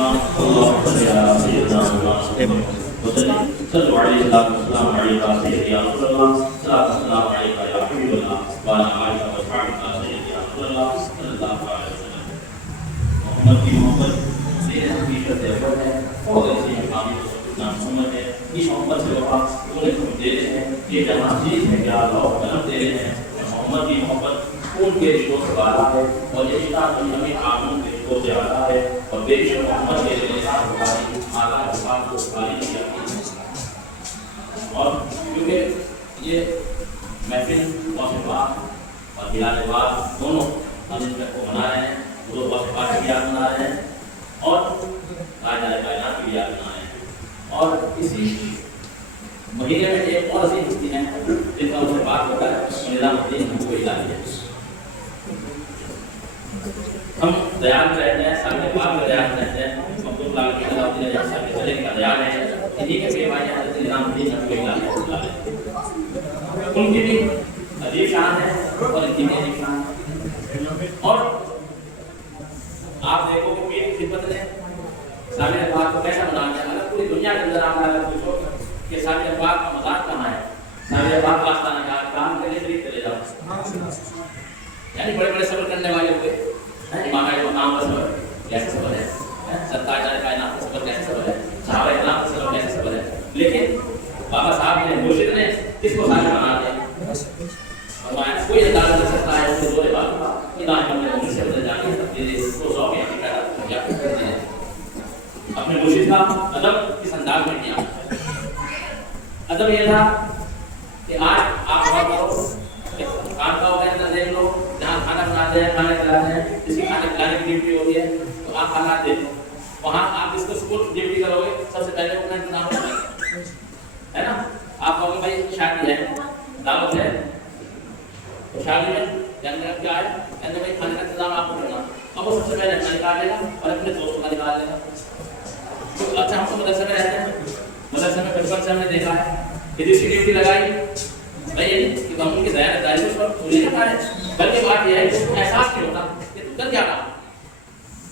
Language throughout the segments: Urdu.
اللهم صل على سيدنا محمد وسلم صلوا عليه وسلم عليك سيدي يا رسول الله صلاه والسلام عليك يا حبيب الله وعلى اله وصحبه سيدي يا رسول الله صلى الله عليه وسلم محمد کی محبت میرے حقیقت ہے اور اسی مقامی نام محمد ہے اس محبت سے وفا انہیں تم دے رہے ہیں یہ جہاں چیز ہے کہ اللہ قلم دے رہے ہیں محمد کی محبت ان کے رشتوں سے بالا ہے اور یہ رشتہ ہمیں قانون کے رشتوں سے آتا ہے اور بے شک محمد کے لیے ساتھ ہماری اعلیٰ افراد کو خالی نہیں کرتی اور کیونکہ یہ محفل واقعات اور ہلال بات دونوں ہم اس کو منا رہے ہیں وہ واقعات کی یاد منا رہے ہیں اور راجہ کائنات کی یاد منا رہے ہیں اور اسی مہینے میں ایک اور عظیم ہستی ہیں جن کا ان سے بات ہو کر نظام الدین ہم کو اعلان کیا ہم دیان میں رہتے ہیں سامنے پاک میں دیان میں رہتے ہیں مقبول اللہ کی اللہ تعالی جیسا کہ چلے کا دیان ہے انہی کے بیماریاں حضرت نظام الدین ہم کو اعلان کیا ان کی بھی عجیب شان ہے اور ان کی بھی عجیب شان ہے اور آپ دیکھو کہ پیر کی خدمت نے سامنے پاک کو کیسا بنا دیا اگر پوری دنیا کے اندر آپ اگر پوچھو کہ سامنے پاک کا مزار کہاں ہے سامنے پاک کا آستانہ کہاں ہے کام کے لیے شریف چلے جاؤ یعنی بڑے بڑے صبر کرنے والے ہوئے امام علی مقام کا صبر کیسے صبر ہے ستائے جانے کائنات کا صبر کیسے صبر ہے صحابہ اکرام کا صبر کیسے صبر ہے لیکن بابا صاحب نے مرشد نے کس کو سامنے بنا دیا فرمایا کوئی انداز کر سکتا ہے اس کے زور بات کا ادان ہم نے ان سے بدل جانے تبدیلی اس کو ذوق یعنی پیدا کیا کرتے ہیں اپنے مرشد کا ادب کس انداز میں کیا ادب یہ تھا کہ آج آپ غور کرو خانقاہوں کے اندر دیکھ لو جہاں کھانا بناتے ہیں کھانا کھلاتے ہیں کسی کھانا کھلانے کی ڈیوٹی ہوتی ہے تو آپ کھانا دیکھ لو وہاں آپ اس کو سپورٹ ڈیوٹی کرو گے سب سے پہلے اپنا انتظام ہے نا آپ کہو گے بھائی شادی ہے دعوت ہے تو شادی میں جنگل کیا ہے کہتے بھائی کھانے کا انتظام آپ کو کرنا اب وہ سب سے پہلے اپنا نکال لے گا اور اپنے دوستوں کا نکال لے گا تو اچھا ہم تو مدرسے میں رہتے ہیں مدرسے میں بچپن سے ہم نے دیکھا ہے کہ جس کی ڈیوٹی لگائی بھائی کہ ہم ان کی دائرے اس پر پوری نہیں پائے بلکہ بات یہ ہے کہ تم احساس نہیں ہوتا کہ تم کر کیا رہا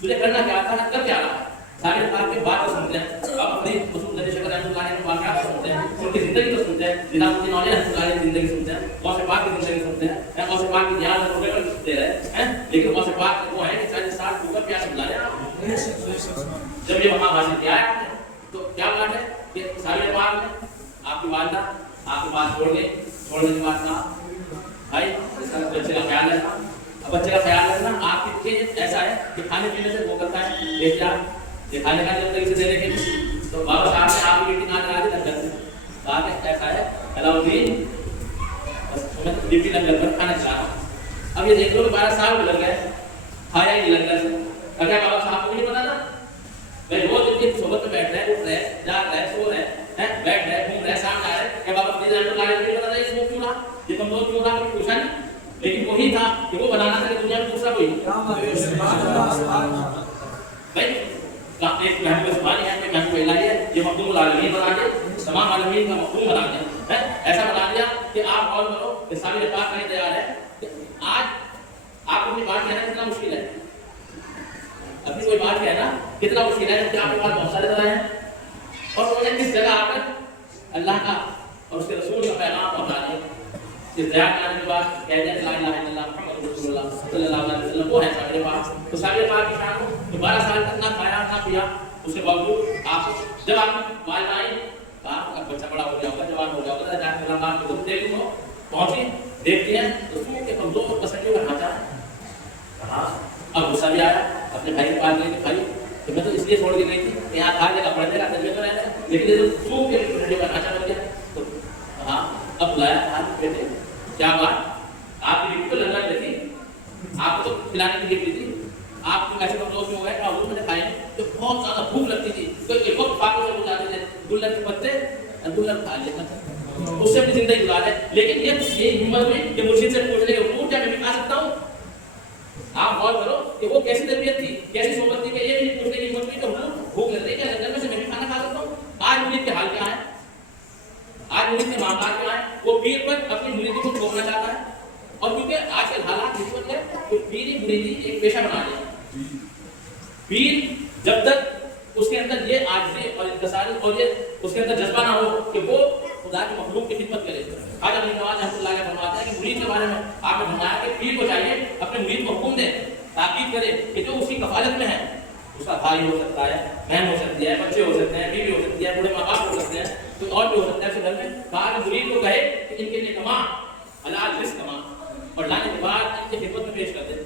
تجھے کرنا کیا آتا ہے کر کیا رہا سارے آپ کی بات کو سنتے ہیں آپ اپنی مسلم نبی شکر رحمۃ اللہ علیہ کے واقعات کو سنتے ہیں ان کی زندگی کو سنتے ہیں نظام الدین اولیاء رحمۃ اللہ علیہ کی زندگی سنتے ہیں غوث پاک کی زندگی سنتے ہیں غوث پاک کی جہاد میں روزے دے رہے ہیں لیکن غوث پاک وہ ہے کہ 40 سال اوپر پیاسے بلا رہے ہیں جب یہ مقام حاصل کیا ہے تو کیا بات ہے کہ سارے پاک میں آپ کی والدہ آپ کی بات چھوڑنے کے بعد کہا بھائی بچے کا خیال رکھنا اب بچے کا خیال رکھنا آپ کے ایسا ہے کہ کھانے پینے سے وہ کرتا ہے احتیاط یہ کھانے کا زندگی سے دینے کے لیے تو بابا صاحب نے آپ کی میٹنگ آنے آگے لنگر سے کہا کہ ایسا ہے علاؤدین میں ڈیوٹی لنگر پر کھانا کھلانا اب یہ دیکھ لو کہ 12 سال گزر گئے کھایا ہی نہیں لنگر سے اگر بابا صاحب کو نہیں پتا تھا بھائی روز ان کی صحبت میں بیٹھ رہے اٹھ رہے جاگ رہے سو رہے بیٹھ رہے گھوم رہے سامنے آ رہے کہ بابا فریض رحمۃ اللہ علیہ کو پتا تھا یہ سو کیوں رہا یہ کمزور کیوں رہا کوئی پوچھا نہیں لیکن وہی تھا کہ وہ بنانا تھا کہ دنیا میں دوسرا کوئی بھائی ایک محبوب زبانی ہے کہ محبوب الہی ہے یہ مخدوم العالمین بنا دیا تمام عالمین کا مخدوم بنا دیا ایسا بنا دیا کہ آپ غور کرو کہ سامنے پاک کرنے تیار ہے کہ آج آپ اپنی بات کہنا کتنا مشکل ہے اپنی کوئی بات کہنا کتنا مشکل ہے کہ آپ کے پاس بہت سارے طرح ہیں اور انہیں کس جگہ آ کر اللہ کا اور اس کے رسول کا پیغام پہنچا دیا اس دریا میں آنے کے بعد کہہ دیا لا الہ الا اللہ محمد رسول اللہ صلی اللہ علیہ وسلم وہ ہے سامنے پاس تو سامنے پاس کی شان ہو کہ 12 سال تک نہ کھایا نہ پیا اس کے باوجود آپ جب آپ کی والدہ آئی کہا اب بچہ بڑا ہو گیا ہوگا جوان ہو گیا ہوگا جا کے اللہ کو دیکھ لو پہنچی دیکھتی ہیں تو سو کے کمزور پسندیوں کا ڈھانچہ ہے کہا اب غصہ بھی آیا اپنے بھائی کے پاس گئی کہ بھائی کہ میں تو اس لیے چھوڑ کے گئی تھی کہ یہاں کھا لے گا پڑھ لے گا تجربہ رہے گا لیکن یہ سو کے پسندیوں کا ڈھانچہ بن گیا تو ہاں اب بلایا آپ بیٹے کیا بات آپ کی ڈیوٹی تو لندن میں تھی آپ کو تو کھلانے کی ڈیوٹی تھی آپ کو ایسے کمزور میں ہو گئے کہ حضور میں نے کھائے تو بہت زیادہ بھوک لگتی تھی تو ایک وقت پاکوں سے بجاتے تھے گلر کے پتے گلر کھا لینا تھا اس سے اپنی زندگی گزارے لیکن یہ ہمت ہوئی کہ مرشد سے پوچھنے کے حضور کیا میں بھی کھا سکتا ہوں آپ غور کرو کہ وہ کیسی تربیت تھی کیسی صحبت تھی کہ یہ بھی پوچھنے کی ہمت ہوئی کہ حضور بھوک لگ رہی ہے کیا لندن میں سے میں بھی کھانا کھا سکتا ہوں آج مرید کے حال کیا ہے آج مرید کے معاملات کیا ہے وہ پیر پر اپنی مریدی کو ٹھوکنا چاہتا ہے اور کیونکہ آج کل حالات اس وقت ہے کہ پیری مریدی ایک پیشہ بنا لیا پیر جب تک اندر یہ عاجزی اور انکساری اور یہ اس کے اندر جذبہ نہ ہو کہ وہ خدا کی مخلوق کی خدمت کرے. خواجہ غریب نواز رحمۃ اللہ علیہ فرماتے ہیں کہ مرید کے بارے میں آپ نے فرمایا کہ پیر کو چاہیے اپنے مرید کو حکم دے، تاکید کرے کہ جو اس کی کفالت میں ہے، اس کا بھائی ہو سکتا ہے، بہن ہو سکتی ہے، بچے ہو سکتے ہیں، بیوی ہو سکتی ہے، بوڑھے ماں باپ ہو سکتے ہیں، کوئی اور بھی ہو سکتا ہے اس گھر میں، کہا کہ مرید کو کہے کہ ان کے لیے کما، حلال رزق کما، اور لانے کے بعد ان کی خدمت میں پیش کر دے.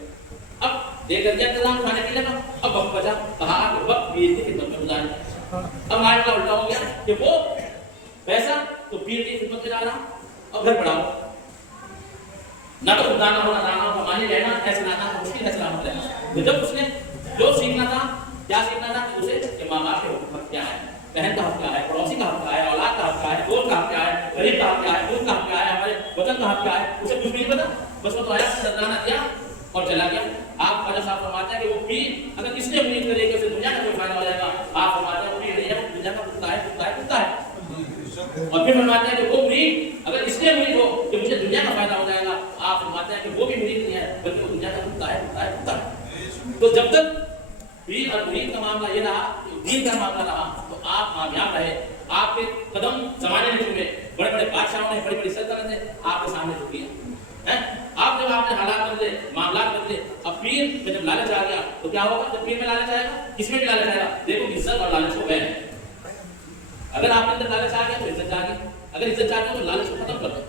اب دے کر دیا انتظام کھانے پینے کا، اب وقت بچا، کہا کہ وقت پیر کی خدمت میں گزارے. اب معاملہ الٹا ہو گیا کہ وہ پیسہ تو پیر کی خدمت میں جا رہا اور گھر پڑھاؤ، نہ تو خدا نہ ہونا نہ کمانے رہنا ایسے لانا مشکل ہے سلامت رہنا. تو جب اس نے جو سیکھنا تھا، کیا سیکھنا تھا کہ اسے کہ ماں باپ کے حق کیا ہے، بہن کا حق کیا ہے، پڑوسی کا حق کیا ہے، اولاد کا حق کیا ہے، دوست کا حق کیا ہے، غریب کا حق کیا ہے، ملک کا حق کیا ہے، ہمارے وطن کا حق کیا ہے، اسے کچھ بھی نہیں پتا. بس وہ تو آیا نذرانہ دیا اور چلا گیا. آپ خواجہ صاحب فرماتے ہیں کہ وہ پیر اگر کس نے امید کرے کہ اسے دنیا کا کوئی فائدہ ہو جائے گا، آپ فرماتے ہیں وہ پیر نہیں ہے، دنیا کا کتا ہے، کتا ہے، کتا ہے. اور پھر فرماتے ہیں کہ وہ مرید اگر اس لیے مرید ہو کہ مجھے دنیا کا فائدہ ہو جائے گا، آپ فرماتے ہیں کہ وہ بھی مرید نہیں ہے بلکہ وہ دنیا کا کتا ہے، کتا ہے، کتا ہے. تو جب تک پیر اور مرید کا معاملہ یہ رہا، دین کا معاملہ رہا، تو آپ کامیاب رہے. آپ کے قدم زمانے میں چومے، بڑے بڑے بادشاہوں نے، بڑی بڑی سلطنتیں آپ کے سامنے جھکی ہیں. آپ جب آپ نے حالات بدلے، معاملات بدلے، اب پیر میں جب لالچ آ گیا تو کیا ہوگا؟ جب پیر میں لالچ آئے گا، کس میں بھی لالچ آئے گا؟ دیکھو عزت اور لالچ کو بہن ہے. اگر آپ کے اندر لالچ آ گیا تو عزت آ گئی، اگر عزت چاہتے ہو تو لالچ کو ختم کر دو.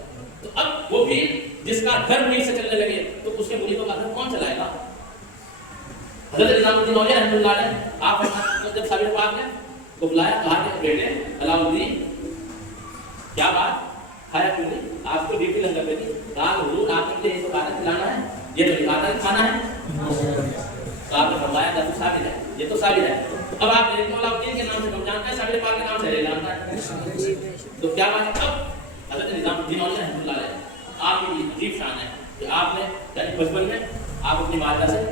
تو اب وہ پیر جس کا گھر مرید سے چلنے لگے تو اس کے مریدوں کا گھر کون چلائے گا؟ حضرت نظام الدین اولیاء رحمۃ اللہ علیہ آپ جب صابر پاک نے کو بلایا، کہا کہ بیٹے علاؤ الدین کیا بات کھایا کیوں نہیں؟ آپ کو ڈیوٹی لگ گئی تھی. کہا حضور آپ کے لیے یہ تو کھانا کھلانا ہے، یہ تو عبادت کھانا ہے. تو آپ نے فرمایا تھا تو ثابت ہے، یہ تو ثابت ہے. اب آپ دیکھتے علاؤ الدین کے نام سے کم جانتا ہے، صابر پاک کے نام سے جانتا ہے. تو کیا بات ہے؟ اب حضرت نظام الدین اولیاء رحمۃ اللہ علیہ آپ کی عجیب شان ہے کہ آپ نے یعنی بچپن میں آپ اپنی والدہ سے،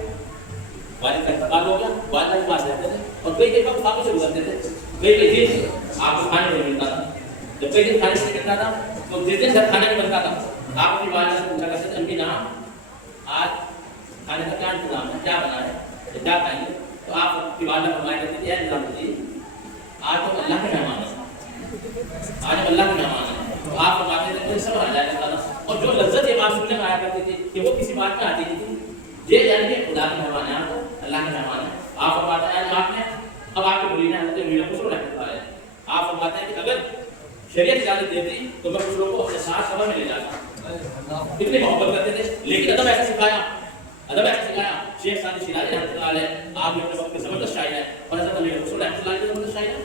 والد کا انتقال ہو گیا، والدہ کے پاس رہتے تھے اور کئی کئی وقت خاموش سے گزرتے تھے. کئی کئی دن آپ کو کھانے نہیں ملتا تھا. جب کئی دن کھانے نہیں ملتا تھا تو جس دن جب کھانا نہیں بنتا تھا آپ اپنی والدہ سے پوچھا کرتے تھے امی جان آج کھانے کا کیا انتظام ہے، کیا بنا ہے، کیا کھائیں گے؟ تو آپ کی والدہ فرمایا کرتی تھی اے نظام الدین آج تو اللہ کے مہمان ہیں، آج اللہ کے مہمان ہیں. تو آپ فرماتے تھے مجھے سب آ جائے گا. اور جو لذت یہ بات سننے میں آیا کرتی تھی کہ وہ کسی بات میں آتی نہیں تھی، یہ یعنی کہ خدا کے مہمان ہیں، آپ اللہ کے مہمان ہیں. آپ فرماتے ہیں آپ نے اب آپ کے مرید ہیں حضرت مرید خسرو رحمۃ اللہ علیہ آپ فرماتے ہیں کہ اگر شریعت اجازت دیتی تو میں خسرو کو اپنے ساتھ سفر میں لے جاتا. اتنی محبت کرتے تھے لیکن ادب ایسا سکھایا، ادب ایسا سکھایا. شیخ سعدی شیرازی رحمۃ اللہ علیہ آپ نے اپنے وقت کے زبردست شاعر ہیں اور حضرت مرید خسرو رحمۃ اللہ علیہ زبردست شاعر ہیں.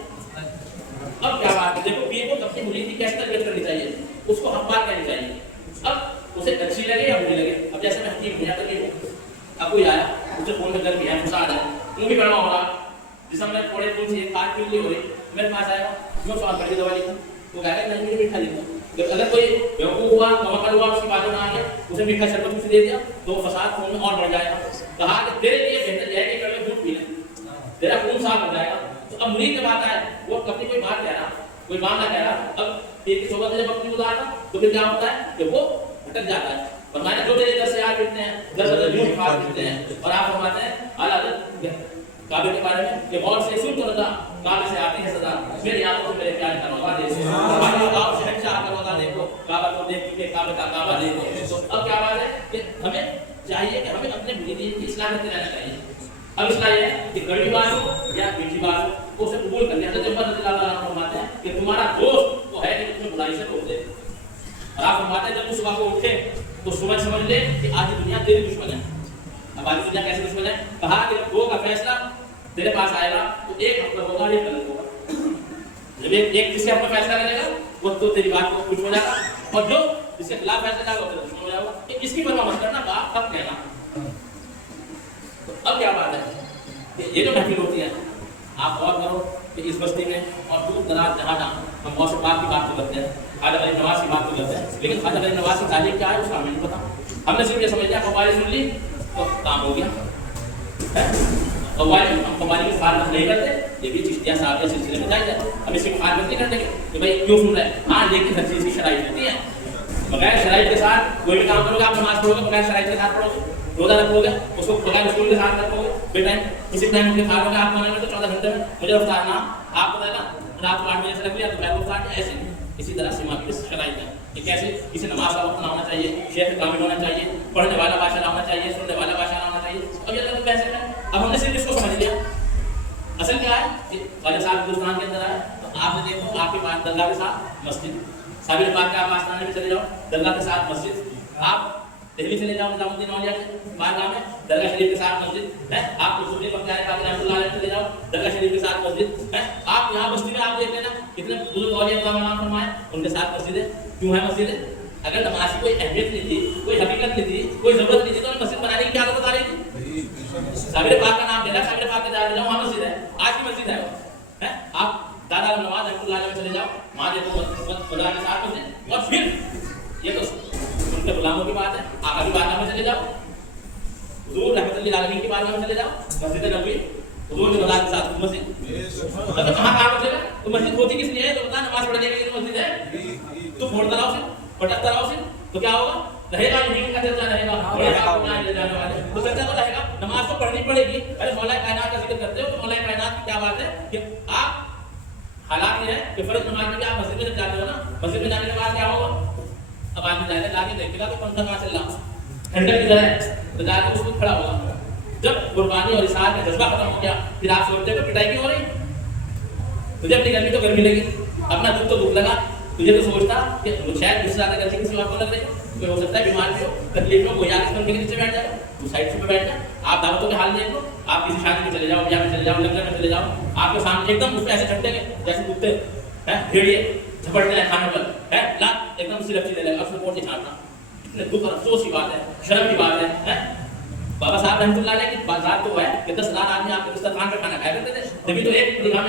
اب کیا بات ہے؟ دیکھو پیر کو اپنی مرید کی کیسی تربیت کرنی چاہیے، اس کو حق بات کہنی چاہیے. اب اسے اچھی لگے یا بری لگے. اب جیسے میں حکیم ہوں یا طبیب ہوں، اب کوئی آیا مجھے فون میں درد بھی ہے، مساعد ہے، منہ بھی کرنا ہو رہا، جسم میں تھوڑے دن سے کھاد پیلی ہو رہی، میرے پاس آئے گا میں سوال کر کے دوا لکھوں تو کہہ رہا ہے نہیں مجھے میٹھا لکھنا. اگر کوئی بیوقوف ہوا، موقع ہوا، اس کی باتوں میں آ گیا، اسے میٹھا شربت کچھ دے دیا تو فساد خون میں اور بڑھ جائے گا. کہا کہ تیرے لیے بہتر یہ ہے کہ کبھی دودھ پی لے، تیرا خون صاف ہو جائے گا. تو اب مرید کی بات ہے، وہ اپنی کوئی بات کہہ رہا، کوئی معاملہ کہہ رہا، اب ایک کی صحبت میں جب اپنی گزارتا تو پھر کیا ہوتا ہے کہ وہ بھٹک جاتا ہے. فرمایا جو تیرے در سے آ پھرتے ہیں، در بدر یوں کھا پھرتے ہیں. اور آپ فرماتے ہیں اعلیٰ حضرت کعبے کے بارے میں کہ غور سے سن تو رضا کعبے سے آتی ہے صدا، میری آنکھوں سے میرے پیارے کا روضہ دیکھو، ہمارے گاؤں شہنشاہ کا روضہ دیکھو، کعبہ کو دیکھ کے کعبے کا کعبہ دیکھو. تو اب کیا بات ہے کہ ہمیں چاہیے کہ ہمیں اپنے مریدین کی اصلاح کرتے رہنا چاہیے. اب اصلاح یہ ہے کہ کڑوی بات ہو یا میٹھی بات ہو اسے قبول کر لیا. حضرت عمر رضی اللہ عنہ فرماتے ہیں کہ تمہارا دوست وہ ہے کہ تمہیں برائی سے روک دے. اور آپ فرماتے ہیں جب تم صبح کو اٹھے تو سورج سمجھ لے کہ آج دنیا تیری دشمن ہے. اب آج دنیا کیسے دشمن ہے؟ کہا کہ جب دو کا فیصلہ تیرے پاس آئے گا تو ایک حق پر ہوگا، ایک غلط ہوگا. جب ایک جس سے اپنا فیصلہ کرے گا وہ تو تیری بات کو خوش ہو جائے گا، اور جو جس کے خلاف فیصلہ کرے گا وہ تیرا دشمن ہو جائے گا. اس کی پرواہ مت کرنا، بات حق کہنا. تو اب کیا بات ہے کہ یہ جو محفل ہوتی ہے آپ غور کرو کہ اس بستی میں اور دور دراز جہاں جہاں ہم غوث پاک کی بات تو کرتے ہیں، خواجہ غریب نواز کی بات تو کرتے ہیں، لیکن خواجہ غریب نواز کی تعلیم کیا ہے اس کا ہمیں نہیں پتا. ہم نے صرف یہ سمجھ لیا قوالی سن لی تو کام ہو گیا. ہم قوالی کی خارج نہیں کرتے، یہ بھی چشتیہ صاحب کے سلسلے میں جائز ہے. ہم اس کی خارج نہیں کرتے کہ بھائی کیوں سن رہے ہیں. ہاں لیکن ہر چیز کی شرائط ہوتی ہے. بغیر شرائط کے ساتھ کوئی بھی کام کرو گے، آپ نماز پڑھو گے بغیر شرائط کے ساتھ پڑھو گے روزہ رکھو گے, اس کو بغیر اسکول کے ساتھ رکھو گے, بے ٹائم اسی ٹائم ان کے کھا لو گے, آپ مانیں گے تو 14 گھنٹے میں مجھے افطارنا آپ کو رہے گا, رات کو 8 بجے سے رکھ لیا دوپہر کو افطار, ایسے اسی طرح سیما کی شرائط ہے کہ کیسے اسے نماز کا وقت نہ ہونا چاہیے, شیخ کامل ہونا چاہیے, پڑھنے والا بادشاہ ہونا چاہیے, سننے والا بادشاہ ہونا چاہیے. اب یہ تو پیسے ہیں, اب ہم نے صرف اس کو سمجھ لیا. اصل کیا ہے کہ خواجہ صاحب ہندوستان کے اندر آئے تو آپ نے دیکھو آپ کے پاس درگاہ کے ساتھ مسجد, صابر پاک کے آپ آستانے میں چلے جاؤ درگاہ کے ساتھ مسجد, آپ دہلی چلے جاؤ نظام الدین اولیا کے بارگاہ میں درگاہ شریف کے ساتھ مسجد ہے, آپ قرطبی بختیار کاکی رحمۃ اللہ علیہ چلے جاؤ درگاہ شریف کے ساتھ مسجد ہے, آپ یہاں بستی میں آپ دیکھ لینا کتنے بزرگ اولیاء کرام نام فرمائے ان کے ساتھ مسجد ہے. کیوں ہے مسجد ہے؟ اگر نماز کی کوئی اہمیت نہیں تھی, کوئی حقیقت نہیں تھی, کوئی ضرورت نہیں تھی تو مسجد بنانے کی کیا ضرورت آ رہی تھی؟ صابر پاک کا نام لینا, صابر پاک کے جا جاؤ وہاں مسجد ہے, آج کی مسجد ہے وہ, آپ دادا نواز رحمۃ اللہ علیہ چلے جاؤ وہاں دیکھو خدا کے ساتھ مسجد. اور پھر یہ تو ان کے غلاموں کی بات ہے, آقا کی بارگاہ میں چلے جاؤ, حضور رحمۃ اللہ علیہ کی بارگاہ میں چلے جاؤ, مسجد نبوی حضور کے خدا کے ساتھ مسجد. اگر کہاں کہاں مسجد ہے تو مسجد ہوتی کس لیے ہے؟ تو بتا نماز پڑھنے کے لیے مسجد ہے. تو پھوڑتا رہو اسے, پٹکتا رہو اسے, تو کیا ہوگا؟ رہے گا یہیں کا چرچا رہے گا, تو چرچا تو رہے گا. نماز تو پڑھنی پڑے گی. ارے مولا کائنات کا ذکر کرتے ہو تو مولا کائنات کی کیا بات ہے کہ آپ حالات یہ ہے کہ فرض نماز میں آپ مسجد میں جب جاتے ہو نا, مسجد میں جانے کے بعد کیا ہوگا؟ اب آدمی جائے گا, لا کے دیکھے گا تو پنکھا کہاں چل رہا, ٹھنڈک کی طرح ہے, تو جا کے اس کو کھڑا ہوگا. جب قربانی اور اصرار کا جذبہ ختم ہو گیا پھر آپ سوچتے ہو پٹائی کیوں ہو رہی؟ تجھے اپنی گرمی تو گرمی لگی, اپنا دکھ تو دکھ لگا, تجھے تو سوچتا کہ شاید اس سے زیادہ گرمی کسی اور کو لگ رہی ہو, کوئی ہو سکتا ہے بیمار بھی ہو, تکلیف میں, کوئی یار اس کے نیچے بیٹھ جائے, تو سائڈ پہ بیٹھ جائے. آپ دعوتوں کے حال دیکھ لو, آپ کسی شادی میں چلے جاؤ, بیاہ میں چلے جاؤ, لنگر میں چلے جاؤ, آپ کے سامنے ایک دم اس پہ ایسے چھٹے گے جیسے کتے بھیڑیے جھپٹتے ہیں کھانے پر ہے, لات ایک دم صرف چیزیں لے گا, سپورٹ نہیں چھاڑنا. اتنے دکھ اور افسوس کی بات ہے, شرم کی بات ہے. بابا صاحب رحمۃ اللہ علیہ کی بات تو ہے کہ 10,000 آدمی آپ کے دسترخوان پہ کھانا کھایا کرتے تھے, جبھی تو ایک نظام